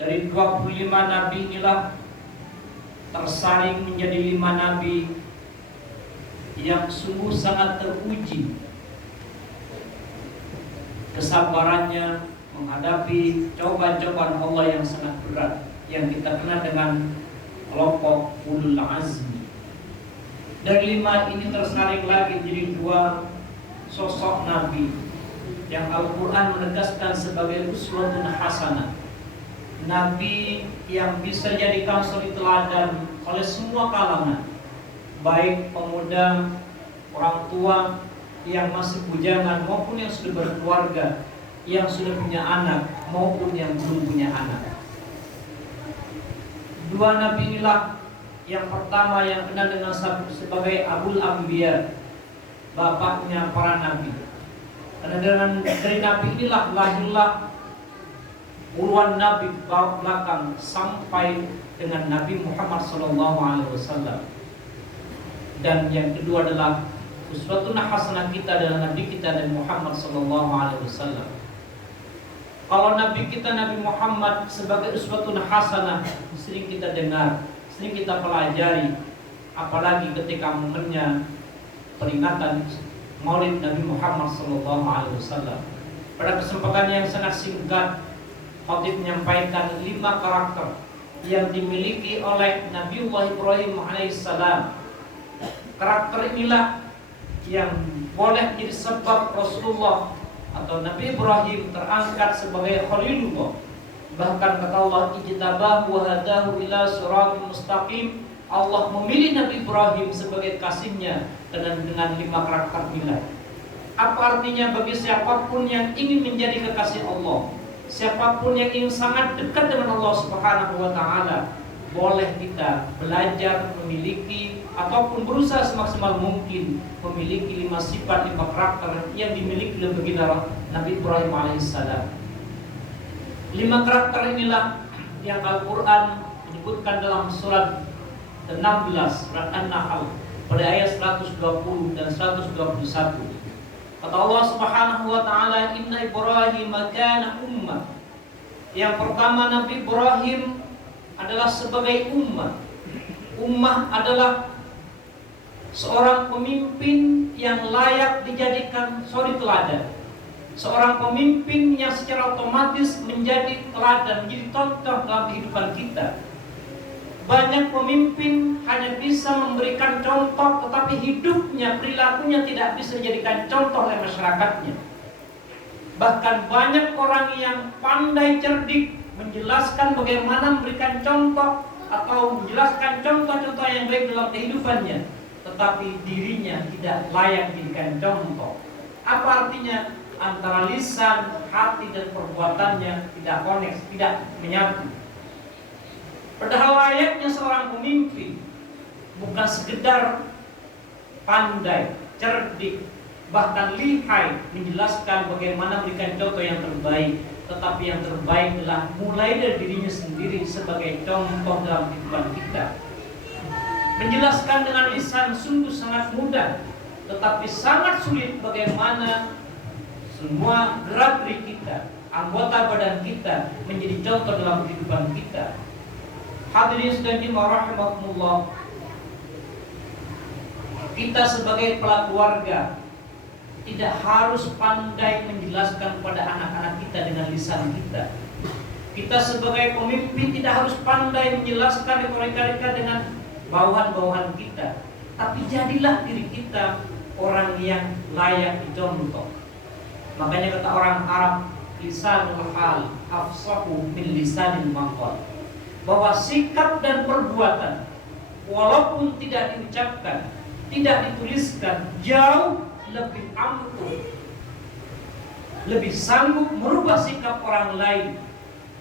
Dari 25 nabi inilah tersaring menjadi 5 nabi yang sungguh sangat teruji kesabarannya menghadapi cobaan-cobaan Allah yang sangat berat, yang kita kenal dengan kelompok ulul azmi. Dari 5 ini tersaring lagi jadi 2 sosok nabi yang Al-Quran menegaskan sebagai uswatun hasanah, nabi yang bisa dijadikan suri teladan oleh semua kalangan, baik pemuda, orang tua yang masih bujangan maupun yang sudah berkeluarga, yang sudah punya anak maupun yang belum punya anak. 2 nabi inilah yang pertama yang kenal dengan sebagai Abul Anbiya, bapaknya para nabi. Karena dari nabi inilah lahirlah puluhan nabi belakang sampai dengan Nabi Muhammad SAW. Dan yang kedua adalah uswatun hasanah kita adalah Nabi kita Nabi Muhammad SAW. Kalau Nabi kita Nabi Muhammad sebagai uswatun hasanah sering kita dengar, sering kita pelajari, apalagi ketika momennya peringatan Maulid Nabi Muhammad SAW. Pada kesempatan yang sangat singkat, khatib menyampaikan 5 karakter yang dimiliki oleh Nabiullah Ibrahim alaihissalam. Karakter inilah yang boleh jadi sebab Rasulullah atau Nabi Ibrahim terangkat sebagai Khalilullah. Bahkan kata Allah, ijtabahu wa hadahu ila siratal mustaqim. Allah memilih Nabi Ibrahim sebagai kasihnya dengan 5 karakter nilai. Apa artinya bagi siapapun yang ingin menjadi kekasih Allah, siapapun yang ingin sangat dekat dengan Allah Subhanahu wa taala, boleh kita belajar memiliki ataupun berusaha semaksimal mungkin memiliki 5 sifat, 5 karakter yang dimiliki oleh baginda Nabi Ibrahim alaihissalam. 5 karakter inilah yang Al-Quran menyebutkan dalam surat 16, surat An-Nahl pada ayat 120 dan 121. Kata Allah Subhanahu wa taala, inna Ibrahim kana ummah. Yang pertama, Nabi Ibrahim adalah sebagai ummah. Ummah adalah seorang pemimpin yang layak dijadikan suri teladan. Seorang pemimpin yang secara otomatis menjadi teladan, menjadi contoh dalam kehidupan kita. Banyak pemimpin hanya bisa memberikan contoh, tetapi hidupnya, perilakunya tidak bisa dijadikan contoh oleh masyarakatnya. Bahkan banyak orang yang pandai cerdik menjelaskan bagaimana memberikan contoh atau menjelaskan contoh-contoh yang baik dalam kehidupannya, tetapi dirinya tidak layak dijadikan contoh. Apa artinya? Antara lisan, hati dan perbuatannya tidak koneksi, tidak menyatu. Padahal layaknya seorang pemimpin bukan sekedar pandai, cerdik, bahkan lihai menjelaskan bagaimana memberikan contoh yang terbaik, tetapi yang terbaik adalah mulai dari dirinya sendiri sebagai contoh dalam kehidupan kita. Menjelaskan dengan lisan sungguh sangat mudah, tetapi sangat sulit bagaimana semua gerak diri kita, anggota badan kita menjadi contoh dalam kehidupan kita. Hadirin sekalian rahimakumullah, kita sebagai kepala keluarga tidak harus pandai menjelaskan kepada anak-anak kita dengan lisan kita. Kita sebagai pemimpin tidak harus pandai menjelaskan retorika dengan bawahan-bawahan kita. Tapi jadilah diri kita orang yang layak dicontoh. Makanya kata orang Arab, lisanul hal afsahu min lisanil maqal, bahwa sikap dan perbuatan walaupun tidak diucapkan, tidak dituliskan, jauh lebih ampuh, lebih sanggup merubah sikap orang lain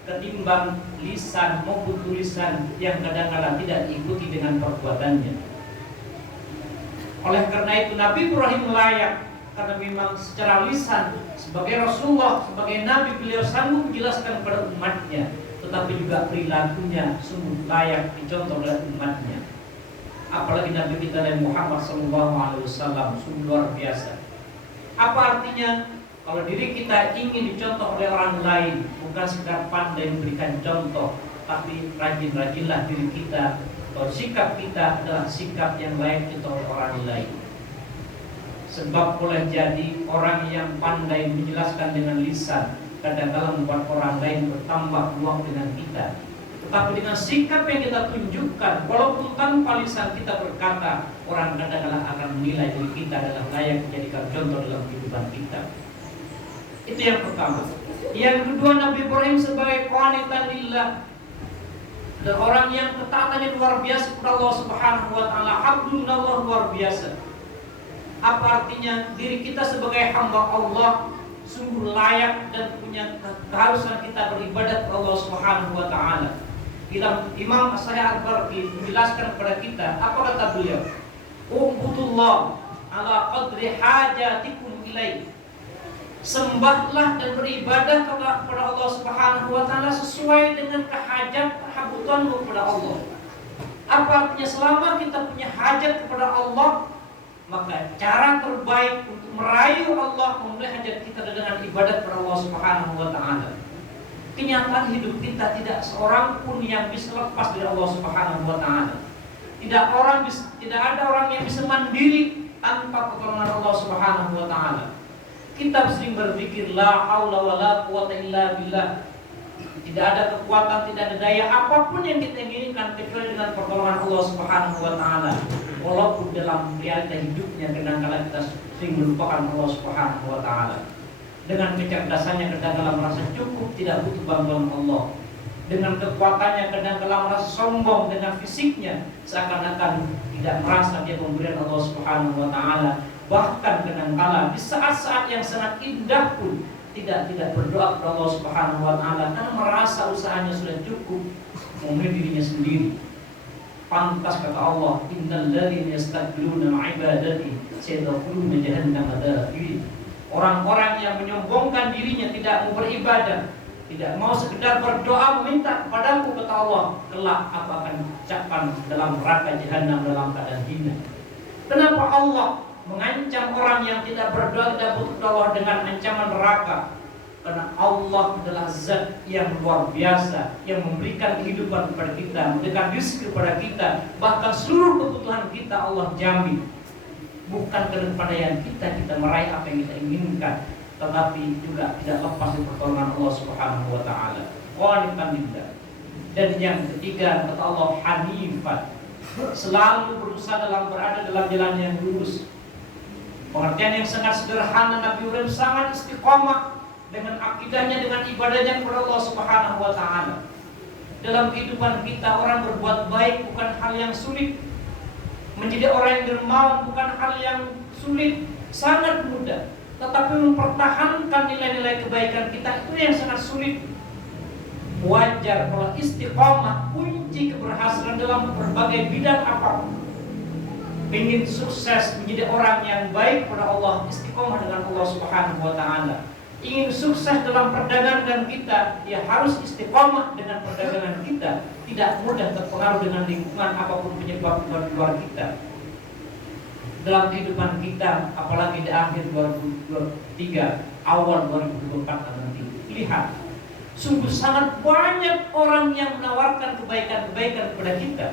ketimbang lisan maupun tulisan yang kadang-kadang tidak diikuti dengan perbuatannya. Oleh karena itu Nabi Ibrahim layak, karena memang secara lisan sebagai Rasulullah, sebagai Nabi, beliau sanggup menjelaskan kepada umatnya, tetapi juga perilakunya sungguh layak dicontoh oleh umatnya. Apalagi Nabi kita Nabi Muhammad SAW sungguh luar biasa. Apa artinya? Kalau diri kita ingin dicontoh oleh orang lain, bukan sekedar pandai memberikan contoh, tapi rajin-rajinlah diri kita, bahwa sikap kita adalah sikap yang layak dicontoh orang lain. Sebab boleh jadi orang yang pandai menjelaskan dengan lisan kadang-kadang membuat orang lain bertambah luang dengan kita. Tetapi dengan sikap yang kita tunjukkan, walaupun tanpa lisan kita berkata, orang kadang-kadang akan menilai diri kita adalah layak dijadikan contoh dalam kehidupan kita. Itu yang pertama. Yang kedua, Nabi Ibrahim sebagai qanitan lillah, dan orang yang ketaatannya luar biasa kepada Allah Subhanahu wa taala, abdullah luar biasa. Apa artinya? Diri kita sebagai hamba Allah sungguh layak dan punya keharusan kita beribadat kepada Allah Subhanahu wa taala. Imam As-Sahih Al-Barqi menjelaskan kepada kita, apa kata beliau? Ubudullah ala qadri hajatikum ilaih. Sembahlah dan beribadah kepada Allah Subhanahu wa taala sesuai dengan kebutuhanmu kepada Allah. Apa artinya? Selama kita punya hajat kepada Allah, maka cara terbaik untuk merayu Allah, memenuhi hajat kita dengan ibadat kepada Allah Subhanahu wa taala. Kenyataan hidup kita tidak seorang pun yang bisa lepas dari Allah Subhanahu wa taala. Tidak ada orang yang bisa mandiri tanpa pertolongan Allah Subhanahu wa taala. Kita sering berpikir la haula wala quwata illa billah. Tidak ada kekuatan, tidak ada daya apapun yang kita inginkan kecuali dengan pertolongan Allah Subhanahu wa taala. Walaupun dalam realita hidupnya kadang-kadang kita sering melupakan Allah Subhanahu wa taala. Dengan kecerdasannya kadang-kadang merasa cukup, tidak butuh bantuan Allah. Dengan kekuatannya kadang-kadang merasa sombong, dengan fisiknya seakan-akan tidak merasa dia pemberian Allah Subhanahu wa taala. Bahkan kadang-kadang di saat-saat yang sangat indah pun tidak berdoa kepada Allah Subhanahu wa taala karena merasa usahanya sudah cukup memenuhi dirinya sendiri. Pantas kata Allah, innal ladzina yastakbiruna 'an ibadati sayadkhuluna jahannama dakhirin. Orang-orang yang menyombongkan dirinya, tidak mau beribadah, tidak mau sekedar berdoa meminta kepadaku, kata Allah, kelak aku akan ucapkan dalam neraka jahanam dalam keadaan hina. Kenapa Allah mengancam orang yang tidak berdoa, tidak butuh Allah dengan ancaman neraka? Karena Allah adalah zat yang luar biasa, yang memberikan kehidupan kepada kita, memberikan rezeki kepada kita, bahkan seluruh kebutuhan kita Allah jamin. Bukan kepada kita meraih apa yang kita inginkan, tetapi juga tidak lepas dari pertolongan Allah Subhanahu wa taala. Qanitan lillah. Dan yang ketiga, kata Allah, hanifan, selalu berusaha berada dalam jalan yang lurus. Pengertian yang sangat sederhana, Nabi Ibrahim sangat istiqomah dengan akidahnya, dengan ibadahnya kepada Allah Subhanahu wa taala. Dalam kehidupan kita, orang berbuat baik bukan hal yang sulit. Menjadi orang yang dermawan bukan hal yang sulit, sangat mudah. Tetapi mempertahankan nilai-nilai kebaikan kita itu yang sangat sulit. Wajar kalau istiqomah kunci keberhasilan dalam berbagai bidang apapun. Ingin sukses menjadi orang yang baik kepada Allah, istiqomah dengan Allah Subhanahu wa taala. Ingin sukses dalam perdagangan kita, ya harus istiqomah dengan perdagangan kita. Tidak mudah terpengaruh dengan lingkungan apapun penyebab di luar kita. Dalam kehidupan kita, apalagi di akhir 2023, awal 2024 nanti, lihat, sungguh sangat banyak orang yang menawarkan kebaikan-kebaikan kepada kita.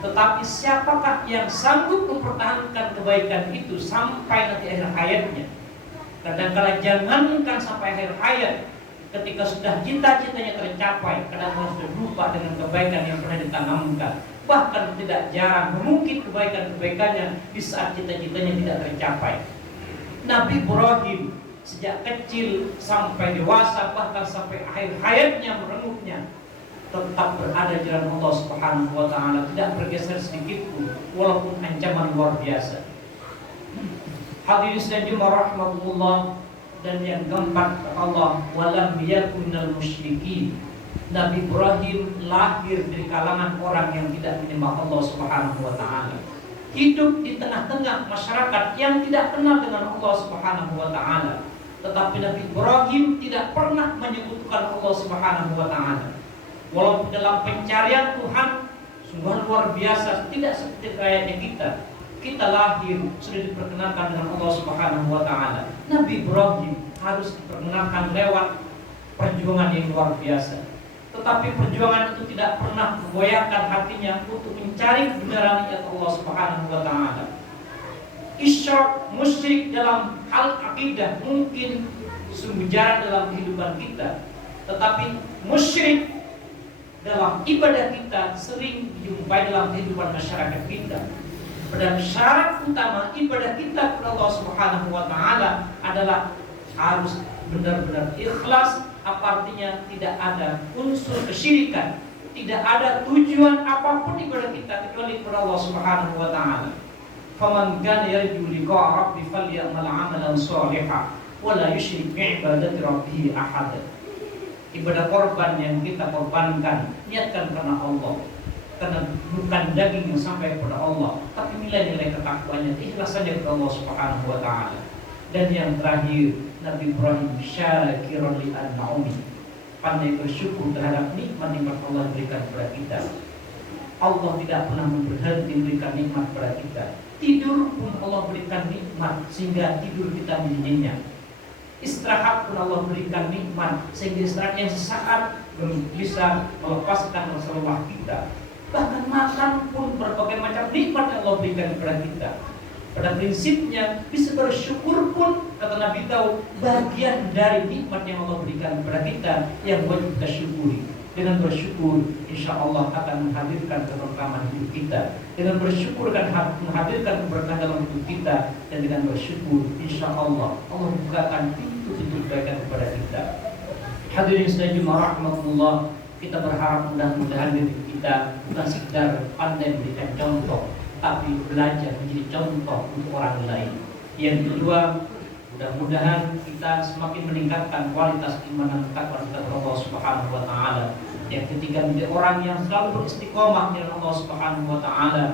Tetapi siapakah yang sanggup mempertahankan kebaikan itu sampai nanti akhir hayatnya? Kadang-kadang jangankan sampai akhir hayat, ketika sudah cita-citanya tercapai, kadang-kadang sudah lupa dengan kebaikan yang pernah ditanamkan. Bahkan tidak jarang mengungkit kebaikan-kebaikannya di saat cita-citanya tidak tercapai. Nabi Ibrahim sejak kecil sampai dewasa, bahkan sampai akhir hayatnya merenguknya, tetap berada di jalan Allah Subhanahu wa taala, tidak bergeser sedikit pun walaupun ancaman luar biasa. Hadirin sekalian rahmatullah. Dan yang keempat, Allah, walam yakunal musyrikin. Nabi Ibrahim lahir dari kalangan orang yang tidak menyembah Allah Subhanahu wa taala. Hidup di tengah-tengah masyarakat yang tidak kenal dengan Allah Subhanahu wa taala. Tetapi Nabi Ibrahim tidak pernah menyekutukan Allah Subhanahu wa taala. Walaupun dalam pencarian Tuhan sungguh luar biasa, tidak seperti kayaknya kita. Kita lahir sudah diperkenalkan dengan Allah Subhanahu wa taala. Nabi Ibrahim harus diperkenalkan lewat perjuangan yang luar biasa. Tetapi perjuangan itu tidak pernah menggoyahkan hatinya untuk mencari kebenaran ayat Allah Subhanahu wa taala. Isyrak musyrik dalam hal akidah mungkin sungguh jarang dalam kehidupan kita, tetapi musyrik dalam ibadah kita sering dijumpai dalam kehidupan masyarakat kita. Dan syarat utama ibadah kita kepada Allah Subhanahu wa taala adalah harus benar-benar ikhlas. Apa artinya? Tidak ada unsur kesyirikan, tidak ada tujuan apapun ibadah kita kecuali kepada Allah Subhanahu wa taala. Faman kana yarju liqa'a rabbi falyamal 'amalan shalihan wa la yusyrik bi ibadati rabbih ahad. Ibadah korban yang kita korbankan niatkan karena Allah, karena bukan daging yang sampai kepada Allah, tapi nilai-nilai ketakwaannya, ikhlasannya kepada Allah Subhanahu wa taala. Dan yang terakhir, Nabi Ibrahim syakiran li an-na'umi, pandai bersyukur terhadap nikmat-nikmat Allah berikan kepada kita. Allah tidak pernah berhenti memberikan nikmat kepada kita. Tidur pun Allah berikan nikmat sehingga tidur kita menyenyak. Istirahat pun Allah berikan nikmat sehingga istirahat yang sesaat bisa melepaskan rasa lelah kita. Bahkan makan pun berbagai macam nikmat yang Allah berikan kepada kita. Pada prinsipnya bisa bersyukur pun, kata Nabi tahu, bagian dari nikmat yang Allah berikan kepada kita yang wajib kita syukuri. Dengan bersyukur, insya Allah akan menghadirkan keberkahan hidup kita. Dengan bersyukur akan menghadirkan keberkahan dalam hidup kita. Dan dengan bersyukur, insya Allah Allah bukakan pintu-pintu kebaikan kepada kita. Hadirin sekalian rahmatullah, kita berharap mudah-mudahan diri kita bukan sekedar pandai memberikan contoh, tapi belajar menjadi contoh untuk orang lain. Yang kedua, mudah-mudahan kita semakin meningkatkan kualitas iman dan takwa kita kepada Allah Subhanahu wa taala. Yang ketiga, menjadi orang yang selalu beristiqomah dengan Allah Subhanahu wa taala.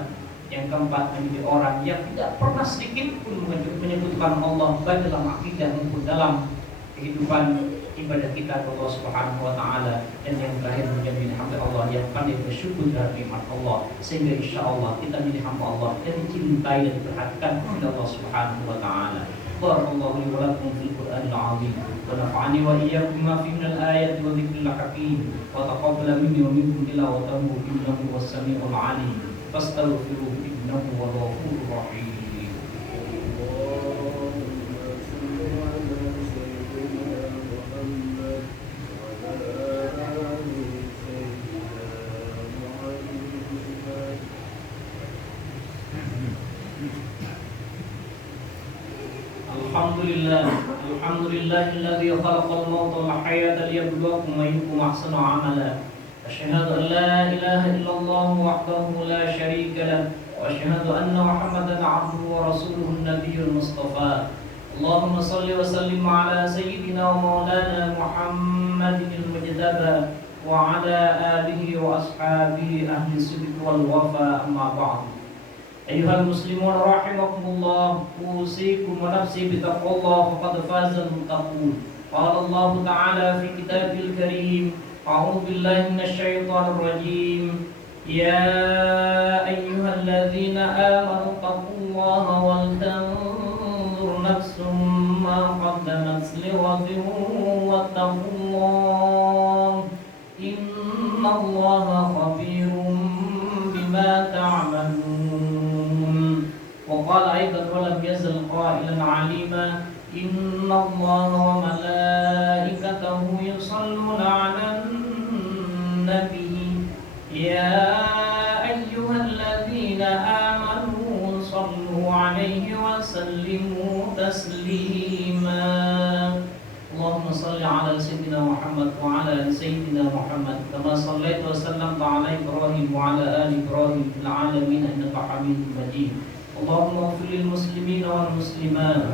Yang keempat, menjadi orang yang tidak pernah sedikit pun menyebutkan Allah baik dalam akidah maupun dalam kehidupan ibadah kita kepada Allah Subhanahu wa taala. Dan yang terakhir, menjadi hamba Allah yang pandai bersyukur terhadap nikmat Allah, sehingga insyaallah kita menjadi hamba Allah yang dicintai dan diperhatikan oleh Allah Subhanahu wa taala. Barakallahu li wa lakum fil Qur'anil 'azim wa nafa'ani wa iyyakum bima fihi minal ayati wa dzikril hakim wa taqabbala minni wa minkum tilawatahu innahu was-sami'ul 'alim. Fastaghfiruhu innahu huwal ghafurur rahim. Alhamdulillahilladzi khalaqal mauta wal hayata liyabluwakum ayyukum ahsanu amala. Asyhadu an la ilaha illallah wahdahu la syarika lah wa asyhadu anna Muhammadan 'abduhu wa rasuluhu an-nabiyyul mustafa. Allahumma shalli wa sallim ala sayyidina wa maulana Muhammadin al-mujtaba wa ala alihi wa ashabihi ahli sidq wal wafa, amma ba'du. Ayuhal muslimun rahimakumullah, usikum wa nafsi bitaqwallah faqad fazal muttaqun. Qala Allah ta'ala fi kitabil karim, a'udzu billahi minasyaitonir rajim. Ya ayyuhalladzina amanu taqullaha wal tanzur nafsum ma qaddamat lighadin wattaqullah innallaha khabirum bima ta'malun. وقال أيضا ولم يزل قائلا عليما إن الله وملائكته يصلون على النبي يا أيها الذين آمنوا صلوا عليه وسلموا تسليما اللهم صل على سيدنا محمد وعلى آل سيدنا محمد كما صليت وسلمت على إبراهيم وعلى آل إبراهيم في العالمين إنك حميد مجيد اللهم اغفر للمسلمين والمسلمات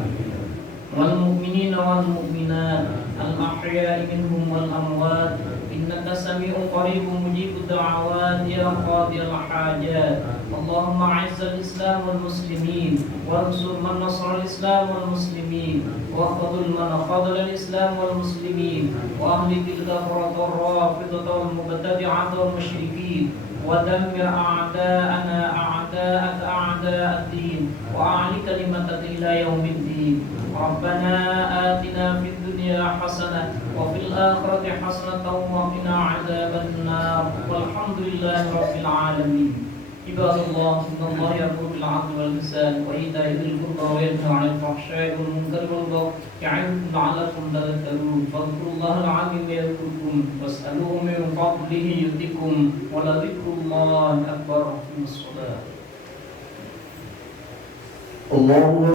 والمؤمنين والمؤمنات الأحياء منهم والأموات إنك سميع قريب مجيب الدعوات يا قاضي الحاجات. اللهم أعز الإسلام والمسلمين وانصر من نصر الإسلام والمسلمين واخذل من خذل الإسلام والمسلمين وأهلك الكفرة الرافضة والمبتدعة والمشركين ودمر أعداءنا أعداءك أعداء الدين وأعل كلمتك إلى يوم الدين. ربنا آتنا في الدنيا الدنيا حسنة وفي الآخرة حسنة وقنا عذاب النار والحمد لله رب العالمين. عباد الله إن الله يأمر بالعدل والإحسان وإيتاء ذي القربى وينهى عن الفحشاء والمنكر والبغي يعظكم لعلكم تذكرون فاذكروا الله العظيم يذكركم واسألوه من فضله يؤتكم ولذكر الله أكبر. في الصلاة. الله